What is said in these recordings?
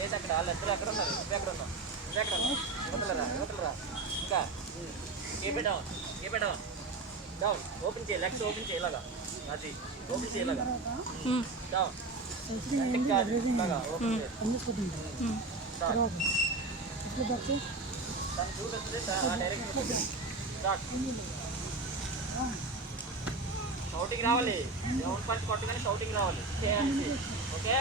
చేసి అక్కడ వాళ్ళు ఇద్దరు ఎక్కడ ఉన్నారు, నువ్వెక్కడ ఉన్నావు, నువ్వెక్కడ ఉన్నావు, యువతలరా ఇంకా కీప్ డౌన్ డౌన్ ఓపెన్ చేయి, లెగ్స్ ఓపెన్ చేయి ఇలాగా, అది ఓపెన్ చేయి ఇలాగా డౌన్ ఇలాగా ఓపెన్ చేయి తను చూపిస్తుంది ఆ డైరెక్షన్ స్టార్ట్. షౌటింగ్ రావాలి, డౌన్ పంచ్ కొట్టగానే షౌటింగ్ రావాలి చేయాలి. ఓకే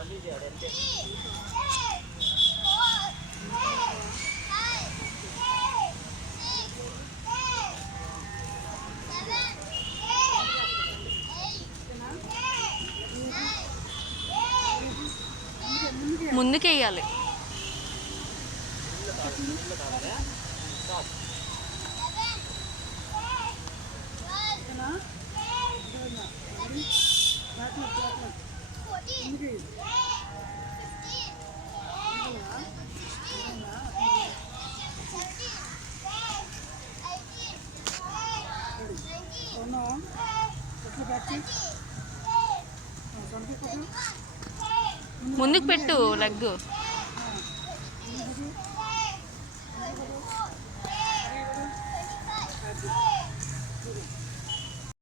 కంటిన్యూ చేయాలి అంతే. ముందుకెయ్యాలి. ముందుకు పెట్టు లెగ్.